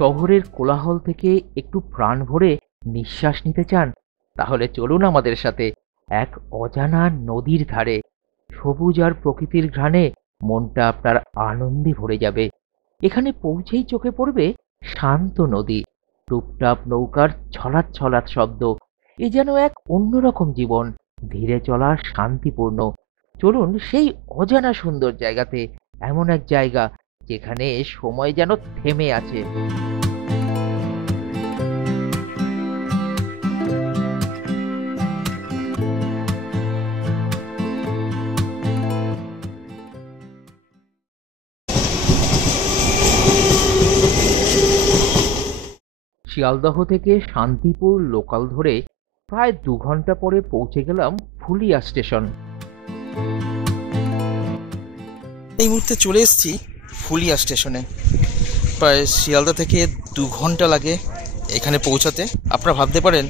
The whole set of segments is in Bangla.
শহরের কোলাহল থেকে একটু প্রাণ ভরে নিঃশ্বাস নিতে চান? তাহলে চলুন আমাদের সাথে এক অজানা নদীর ধারে। সবুজ আর প্রকৃতির ঘ্রাণে মনটা আপনার আনন্দে ভরে যাবে। এখানে পৌঁছেই চোখে পড়বে শান্ত নদী, টুপটাপ নৌকার ছলাৎ ছলাৎ শব্দ। এ যেন এক অন্যরকম জীবন, ধীরে চলা, শান্তিপূর্ণ। চলুন সেই অজানা সুন্দর জায়গাতে, এমন এক জায়গা যেখানে সময় যেন থেমে আছে। শিয়ালদহ থেকে শান্তিপুর লোকাল ধরে প্রায় 2 ঘন্টা পরে পৌঁছে গেলাম ফুলিয়া স্টেশন। এই মুহূর্তে চলে এসেছি ফুলিয়া স্টেশনে। প্রায় শিয়ালদা থেকে 2 ঘন্টা লাগে এখানে পৌঁছাতে। আপনারা ভাবতে পারেন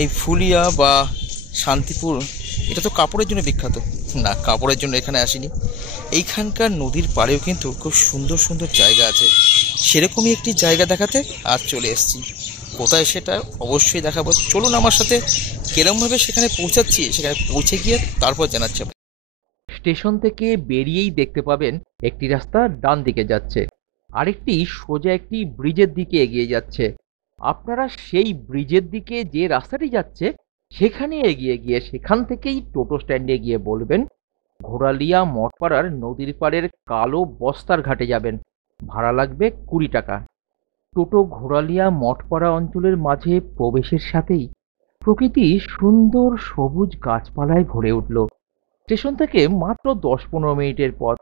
এই ফুলিয়া বা শান্তিপুর এটা তো কাপড়ের জন্য বিখ্যাত। না, কাপড়ের জন্য এখানে আসিনি। এইখানকার নদীর পাড়েও কিন্তু খুব সুন্দর সুন্দর জায়গা আছে। সেরকমই একটি জায়গা দেখাতে আজ চলে এসেছি। কোথায় সেটা অবশ্যই দেখাবো। চলুন আমার সাথে, কিরমভাবে সেখানে পৌঁছাচ্ছি সেখানে পৌঁছে গিয়ে তারপর জানাচ্ছি। স্টেশন থেকে বেরিয়েই দেখতে পাবেন একটি রাস্তা ডান দিকে যাচ্ছে, আরেকটি সোজা একটি ব্রিজের দিকে এগিয়ে যাচ্ছে। আপনারা সেই ব্রিজের দিকে যে রাস্তাটি যাচ্ছে সেখানে এগিয়ে গিয়ে সেখান থেকেই টোটো স্ট্যান্ডে গিয়ে বলবেন ঘোড়ালিয়া মঠপাড়ার নদীর পাড়ের কালো বস্তার ঘাটে যাবেন, ভাড়া লাগবে 20 টাকা। টোটো ঘোড়ালিয়া মঠপাড়া অঞ্চলের মাঝে প্রবেশের সাথেই প্রকৃতি সুন্দর সবুজ গাছপালায় ভরে উঠল। স্টেশন থেকে মাত্র 10-15 মিনিটের পথ।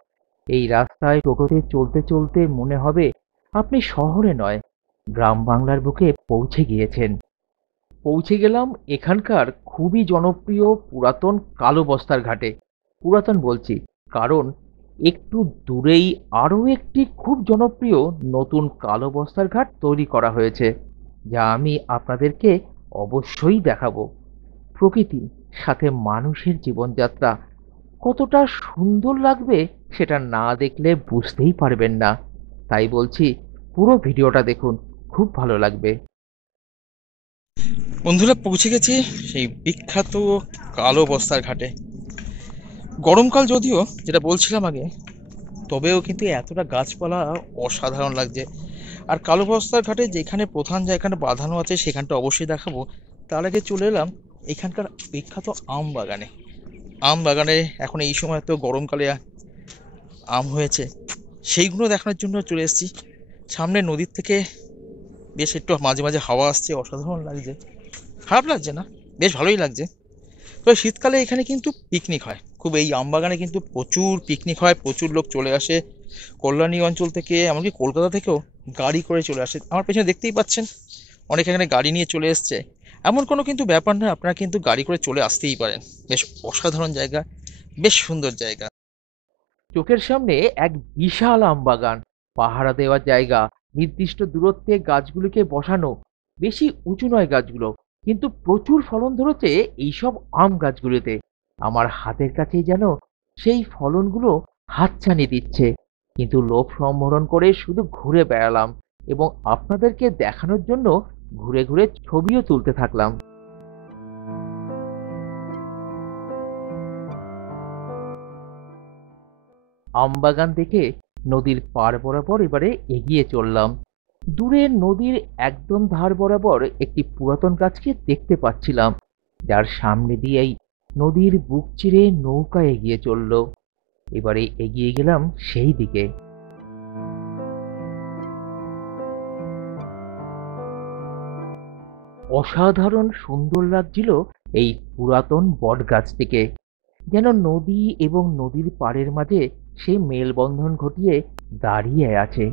এই রাস্তায় টোটোতে চলতে চলতে মনে হবে আপনি শহরে নয়, গ্রাম বাংলার বুকে পৌঁছে গিয়েছেন। পৌঁছে গেলাম এখানকার খুবই জনপ্রিয় পুরাতন কালো বস্তার ঘাটে। পুরাতন বলছি কারণ একটু দূরেই আরও একটি খুব জনপ্রিয় নতুন কালো বস্তার ঘাট তৈরি করা হয়েছে, যা আমি আপনাদেরকে অবশ্যই দেখাবো। প্রকৃতি সাথে মানুষের জীবনযাত্রা কতটা সুন্দর লাগবে সেটা না দেখলে বুঝতেই পারবেন না। তাই বলছি পুরো ভিডিওটা দেখুন, খুব ভালো লাগবে। বন্ধুরা, পৌঁছে গেছি সেই বিখ্যাত কালো বস্তার ঘাটে। গরমকাল যদিও, যেটা বলছিলাম আগে, তবেও কিন্তু এতটা গাছপালা অসাধারণ লাগছে। আর কালো বস্তার ঘাটে যেখানে প্রধান জায়গাটা বাঁধানো আছে সেখানটা অবশ্যই দেখাবো। তার আগে চলে এলাম এখানকার বিখ্যাত আম বাগানে। আম বাগানে এখন এই সময় তো গরমকালে আম হয়েছে, সেইগুলো দেখানোর জন্য চলে এসেছি। সামনে নদীর থেকে বেশ একটু মাঝে মাঝে হাওয়া আসছে, অসাধারণ লাগছে। খারাপ লাগছে না, বেশ ভালোই লাগছে। তবে শীতকালে এখানে কিন্তু পিকনিক হয় খুব। এই আমবাগানে কিন্তু প্রচুর পিকনিক হয়, প্রচুর লোক চলে আসে কল্যাণী অঞ্চল থেকে, এমনকি কলকাতা থেকেও গাড়ি করে চলে আসে। আমার পেছনে দেখতেই পাচ্ছেন অনেক এখানে গাড়ি নিয়ে চলে এসছে। এমন কোনো কিন্তু ব্যাপার না, আপনারা কিন্তু গাড়ি করে চলে আসতেই পারেন। বেশ অসাধারণ জায়গা, বেশ সুন্দর জায়গা। চোখের সামনে এক বিশাল আম বাগান, পাহারা দেওয়ার জায়গা, নির্দিষ্ট দূরত্বে গাছগুলিকে বসানো। বেশি উঁচু নয় গাছগুলো, কিন্তু প্রচুর ফলন ধরেছে এইসব আম গাছগুলিতে। আমার হাতের কাছেই যেন সেই ফলনগুলো হাতছানি দিচ্ছে, কিন্তু লোভ সম্বরণ করে শুধু ঘুরে বেড়ালাম এবং আপনাদেরকে দেখানোর জন্য ঘুরে ঘুরে ছবিও তুলতে থাকলাম। আমবাগান দেখে নদীর পাড় বরাবর এবারে এগিয়ে চললাম। দূরে নদীর একদম ধার বরাবর একটি পুরাতন গাছকে দেখতে পাচ্ছিলাম, যার সামনে দিয়েই নদীর বুক চিরে নৌকা এগিয়ে চলল। এবারে এগিয়ে গেলাম সেই দিকে। অসাধারণ সুন্দর লাগছিল এই পুরাতন বট গাছটিকে, যেন নদী এবং নদীর পাড়ের মাঝে সে মেলবন্ধন ঘটিয়ে দাঁড়িয়ে আছে।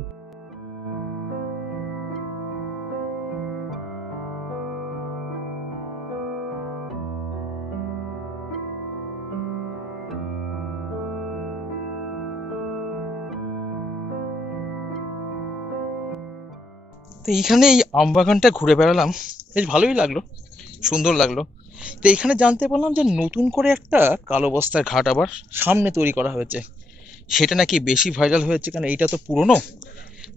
তো এইখানে এই আম বাগানটা ঘুরে বেড়ালাম, বেশ ভালোই লাগলো, সুন্দর লাগলো। তো এখানে জানতে পারলাম যে নতুন করে একটা কালো বস্তার ঘাট আবার সামনে তৈরি করা হয়েছে। সেটা নাকি বেশি ভাইরাল হয়েছে, কারণ এইটা তো পুরনো।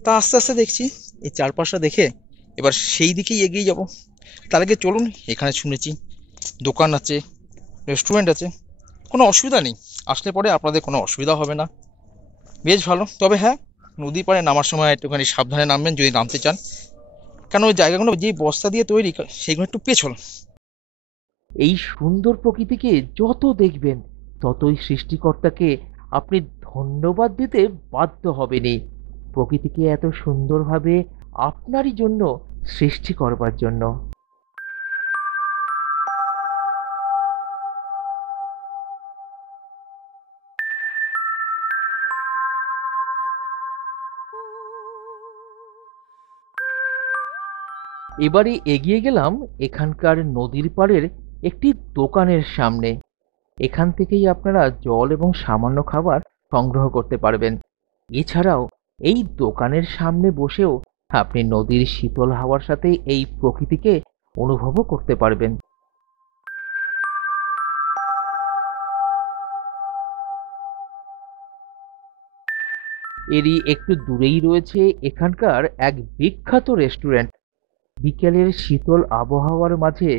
তা আস্তে আস্তে দেখছি এই চারপাশটা দেখে এবার সেই দিকেই এগিয়ে যাব। তার আগে চলুন, এখানে শুনেছি দোকান আছে, রেস্টুরেন্ট আছে, কোনো অসুবিধা নেই, আসলে পরে আপনাদের কোনো অসুবিধা হবে না, বেশ ভালো। তবে হ্যাঁ, নদী পাড়ে নামার সময় একটুখানি সাবধানে নামবেন যদি নামতে চান, কেন ওই জায়গাগুলো যে বস্তা দিয়ে তৈরি সেইগুলো একটু পেছল। এই সুন্দর প্রকৃতিকে যত দেখবেন ততই সৃষ্টিকর্তাকে আপনি ধন্যবাদ দিতে বাধ্য হবেনই। প্রকৃতিকে এত সুন্দরভাবে আপনারই জন্য সৃষ্টি করবার জন্য। এবারে এগিয়ে গেলাম এখানকার নদীর পাড়ের একটি দোকানের সামনে। এখান থেকেই আপনারা জল এবং সামান্য খাবার সংগ্রহ করতে পারবেন। এছাড়াও এই দোকানের সামনে বসেও আপনি নদীর শীতল হাওয়ার সাথে এই প্রকৃতিকে অনুভবও করতে পারবেন। এরই একটু দূরেই রয়েছে এখানকার এক বিখ্যাত রেস্টুরেন্ট। বিকেলের শীতল আবহাওয়ার মাঝে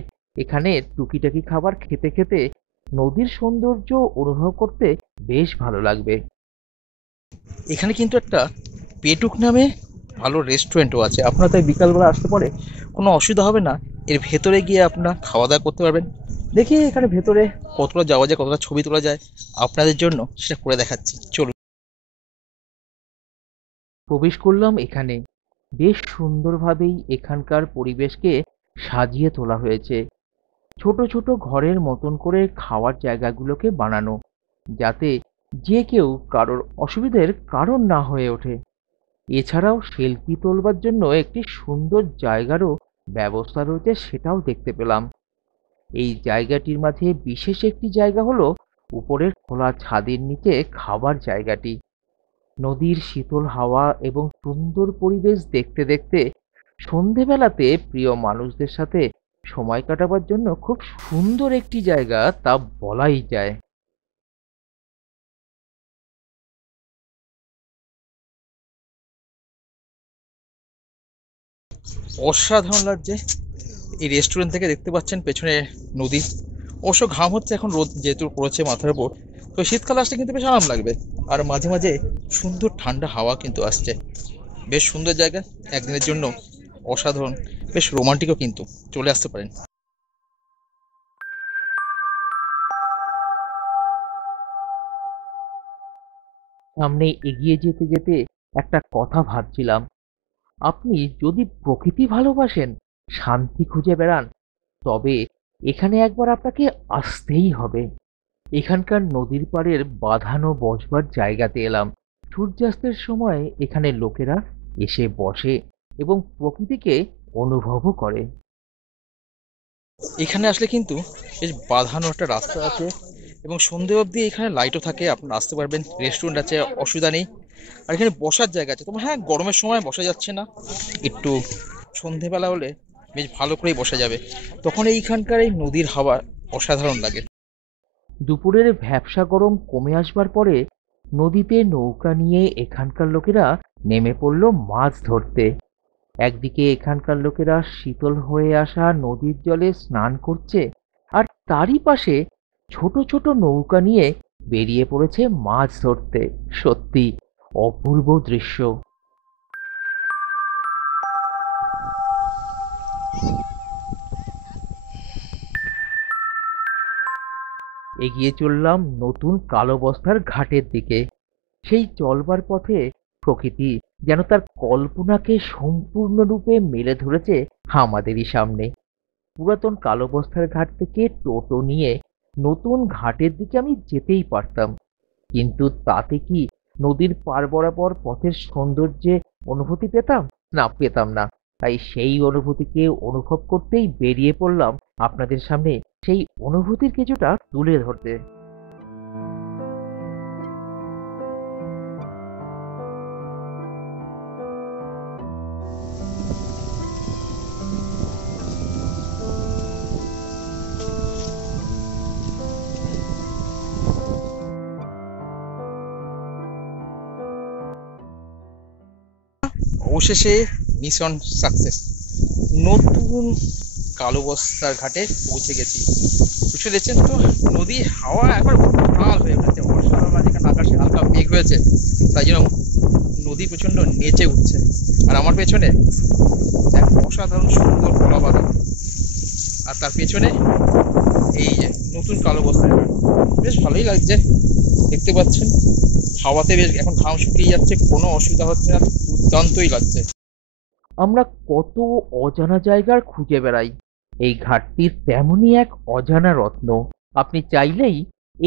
এখানে টুকিটাকি খাবার খেতে খেতে নদীর সৌন্দর্য অনুভব করতে বেশ ভালো লাগবে। এখানে কিন্তু একটা পেটুক নামে ভালো রেস্টুরেন্টও আছে, আপনারা তাই বিকালবেলা আসতে পারে কোনো অসুবিধা হবে না। এর ভেতরে গিয়ে আপনারা খাওয়া দাওয়া করতে পারবেন। দেখি এখানে ভেতরে কতটা যাওয়া যায়, কতটা ছবি তোলা যায়, আপনাদের জন্য সেটা করে দেখাচ্ছি, চলুন। প্রবেশ করলাম এখানে। বেশ সুন্দরভাবেই এখানকার পরিবেশকে সাজিয়ে তোলা হয়েছে। ছোট ছোট ঘরের মতন করে খাওয়ার জায়গাগুলোকে বানানো, যাতে যে কেউ কারোর অসুবিধের কারণ না হয়ে ওঠে। এছাড়াও সেলফি তোলবার জন্য একটি সুন্দর জায়গারও ব্যবস্থা রয়েছে, সেটাও দেখতে পেলাম। এই জায়গাটির মাঝে বিশেষ একটি জায়গা হলো উপরের খোলা ছাদের নিচে খাবার জায়গাটি। নদীর শীতল হাওয়া এবং সুন্দর পরিবেশ দেখতে দেখতে সন্ধেবেলাতে প্রিয় মানুষদের সাথে সময় কাটাবার জন্য খুব সুন্দর একটি জায়গা, তা বলাই যায়। অসাধারণ লাগছে। এই রেস্টুরেন্ট থেকে দেখতে পাচ্ছেন পেছনে নদী, অবশ্য ঘাম হচ্ছে এখন, রোদ যেহেতু পড়েছে মাথার উপর, তো শীতকাল আসলে কিন্তু বেশ আরাম লাগবে। আর মাঝে মাঝে সুন্দর ঠান্ডা হাওয়া কিন্তু আসছে, বেশ সুন্দর জায়গা, একদিনের জন্য অসাধারণ, বেশ রোমান্টিকও কিন্তু, চলে আসতে পারেন। সামনে এগিয়ে যেতে যেতে একটা কথা ভাবছিলাম, আপনি যদি প্রকৃতি ভালোবাসেন, শান্তি খুঁজে বেড়ান, তবে এখানে একবার আপনাকে আসতেই হবে। এখানকার নদীর পাড়ের বাঁধানো বসবার জায়গাতে এলাম। সূর্যাস্তের সময় এখানে লোকেরা এসে বসে এবং প্রকৃতিকে অনুভবও করে। এখানে আসলে কিন্তু বেশ বাঁধানো একটা রাস্তা আছে, এবং সন্ধে অবধি এখানে লাইটও থাকে, আপনারা আসতে পারবেন, রেস্টুরেন্ট আছে, অসুবিধা নেই। আর এখানে বসার জায়গা আছে, তবে হ্যাঁ গরমের সময় বসা যাচ্ছে না, একটু সন্ধেবেলা হলে বেশ ভালো করেই বসা যাবে, তখন এইখানকার এই নদীর হাওয়া অসাধারণ লাগে। দুপুরের ভ্যাপসা গরম কমে আসবার পরে নদীতে নৌকা নিয়ে এখানকার লোকেরা নেমে পড়ল মাছ ধরতে। একদিকে এখানকার লোকেরা শীতল হয়ে আসা নদীর জলে স্নান করছে, আর তারই পাশে ছোট ছোট নৌকা নিয়ে বেরিয়ে পড়েছে মাছ ধরতে। সত্যি অপূর্ব দৃশ্য। এগিয়ে চললাম নতুন কালো বস্তার ঘাটের দিকে। সেই চলবার পথে প্রকৃতি যেন তার কল্পনাকে সম্পূর্ণরূপে মেলে ধরেছে আমাদেরই সামনে। পুরাতন কালো বস্তার ঘাট থেকে টোটো নিয়ে নতুন ঘাটের দিকে আমি যেতেই পারতাম, কিন্তু তাতে কি নদীর পার বরাবর পথের সৌন্দর্যে অনুভূতি পেতাম? না, পেতাম না। তাই সেই অনুভূতিকে অনুভব করতেই বেরিয়ে পড়লাম আপনাদের সামনে সেই অনুভূতির কিছুটা তুলে ধরতে। অবশেষে মিশন সাকসেস, নতুন কালো বস্তার ঘাটে পৌঁছে গেছি। বুঝতে দেখছেন তো, নদীর হাওয়া একবার উত্তাল হয়ে উঠেছে, অসাধারণ। যেখানে আকাশে হালকা মেঘ হয়েছে, তাই জন্য নদী প্রচন্ড নেচে উঠছে। আর আমার পেছনে এক অসাধারণ সুন্দর কলা বাগান, আর তার পেছনে এই যে নতুন কালো বস্তার ঘাট। বেশ ভালোই লাগছে, দেখতে পাচ্ছেন হাওয়াতে বেশ এখন ঘাম শুকিয়ে যাচ্ছে, কোনো অসুবিধা হচ্ছে না, দুর্দান্তই লাগছে। আমরা কত অজানা জায়গার খুঁজে বেড়াই, এই ঘাটটি তেমনই এক অজানা রত্ন। আপনি চাইলেই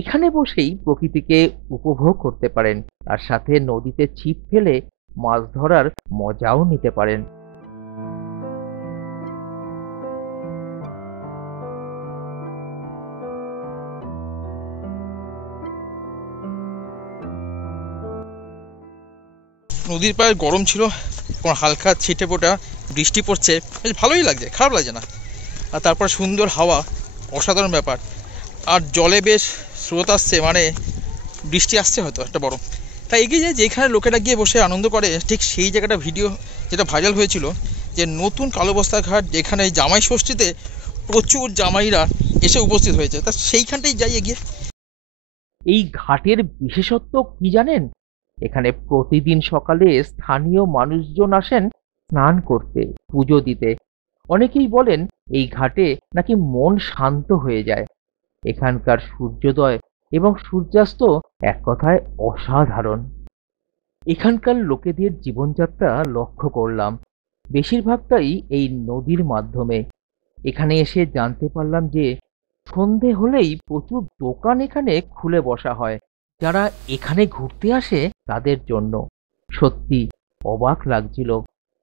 এখানে বসেই প্রকৃতিকে উপভোগ করতে পারেন, আর সাথে নদীতে ছিপ ফেলে মাছ ধরার মজাও নিতে পারেন। নদীর পাড়ে গরম ছিল, কোনো হালকা ছিটে ফোটা বৃষ্টি পড়ছে, বেশ ভালোই লাগছে, খারাপ লাগছে না। আর তারপর সুন্দর হাওয়া, অসাধারণ ব্যাপার। আর জলে বেশ স্রোত আসছে, মানে বৃষ্টি আসছে হয়তো একটা বড়। তাই এগিয়ে যায়, যেখানে লোকেরা গিয়ে বসে আনন্দ করে, ঠিক সেই জায়গাটা ভিডিও যেটা ভাইরাল হয়েছিল, যে নতুন কালো বস্তার ঘাট, যেখানে জামাই ষষ্ঠীতে প্রচুর জামাইরা এসে উপস্থিত হয়েছে, তা সেইখানটাই যাই এগিয়ে। এই ঘাটের বিশেষত্ব কি জানেন? এখানে প্রতিদিন সকালে স্থানীয় মানুষজন আসেন স্নান করতে, পুজো দিতে। অনেকেই বলেন এই ঘাটে নাকি মন শান্ত হয়ে যায়। এখানকার সূর্যোদয় এবং সূর্যাস্ত এক কথায় অসাধারণ। এখানকার লোকেদের জীবনযাত্রা লক্ষ্য করলাম, বেশিরভাগটাই এই নদীর মাধ্যমে। এখানে এসে জানতে পারলাম যে সন্ধে হলেই প্রচুর দোকান এখানে খুলে বসা হয়, যারা এখানে ঘুরতে আসে তাদের জন্য। সত্যি অবাক লাগছিল।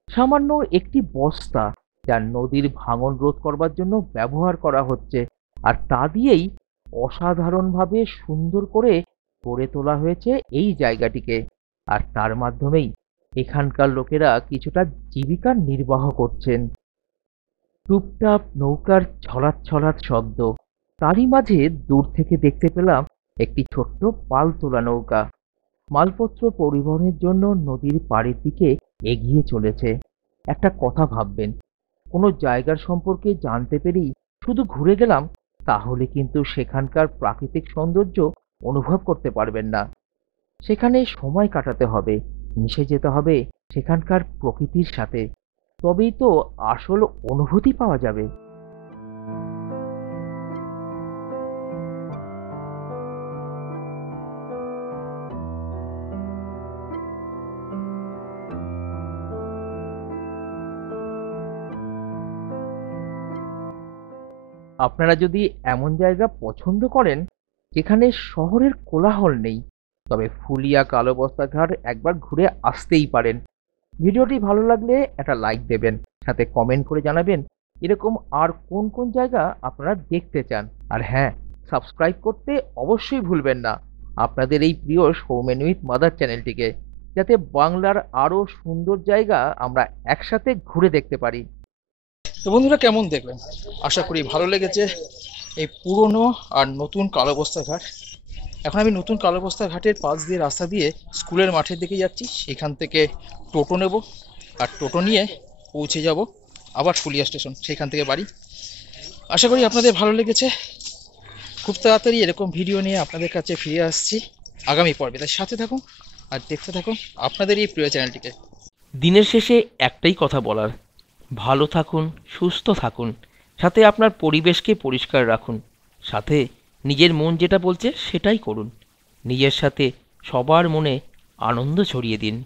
সামান্য একটি বস্তা, যা নদীর ভাঙন রোধ করবার জন্য ব্যবহার করা হচ্ছে, আর তা দিয়েই অসাধারণভাবে সুন্দর করে গড়ে তোলা হয়েছে এই জায়গাটিকে। আর তার মাধ্যমেই এখানকার লোকেরা কিছুটা জীবিকা নির্বাহ করছেন। টুপটাপ নৌকার ছলাৎ ছলাৎ শব্দ, তারই মাঝে দূর থেকে দেখতে পেলাম একটি ছোট্ট পালতোলা নৌকা মালপত্র পরিবহনের জন্য নদীর পাড়ের দিকে এগিয়ে চলেছে। একটা কথা ভাববেন, কোনো জায়গার সম্পর্কে জানতে পেরেই শুধু ঘুরে গেলাম, তাহলে কিন্তু সেখানকার প্রাকৃতিক সৌন্দর্য অনুভব করতে পারবেন না। সেখানে সময় কাটাতে হবে, মিশে যেতে হবে সেখানকার প্রকৃতির সাথে, তবেই তো আসল অনুভূতি পাওয়া যাবে। আপনারা যদি এমন জায়গা পছন্দ করেন যেখানে শহরের কোলাহল নেই, তবে ফুলিয়া কালো বস্তা ঘাট একবার ঘুরে আসতেই পারেন। ভিডিওটি ভালো লাগলে একটা লাইক দেবেন, সাথে কমেন্ট করে জানাবেন এরকম আর কোন কোন জায়গা আপনারা দেখতে চান। আর হ্যাঁ, সাবস্ক্রাইব করতে অবশ্যই ভুলবেন না আপনাদের এই প্রিয় সৌমেন উইথ মাদার চ্যানেলটিকে, যাতে বাংলার আরও সুন্দর জায়গা আমরা একসাথে ঘুরে দেখতে পারি। তো বন্ধুরা, কেমন দেখলেন? আশা করি ভালো লেগেছে এই পুরনো আর নতুন কালো বস্তা ঘাট। এখন আমি নতুন কালো বস্তা ঘাটের পাশ দিয়ে রাস্তা দিয়ে স্কুলের মাঠের দিকে যাচ্ছি। সেখান থেকে টোটো নেব, আর টোটো নিয়ে পৌঁছে যাব আবার ফুলিয়া স্টেশন, সেখান থেকে বাড়ি। আশা করি আপনাদের ভালো লেগেছে। খুব তাড়াতাড়ি এরকম ভিডিও নিয়ে আপনাদের কাছে ফিরে আসছি আগামী পর্বে, তাই সাথে থাকুন আর দেখতে থাকুন আপনাদের এই প্রিয় চ্যানেলটিকে। দিনের শেষে একটাই কথা বলার, ভালো থাকুন, সুস্থ থাকুন, সাথে আপনার পরিবেশকে পরিষ্কার রাখুন, সাথে নিজের মন যেটা বলছে সেটাই করুন, নিজের সাথে সবার মনে আনন্দ ছড়িয়ে দিন।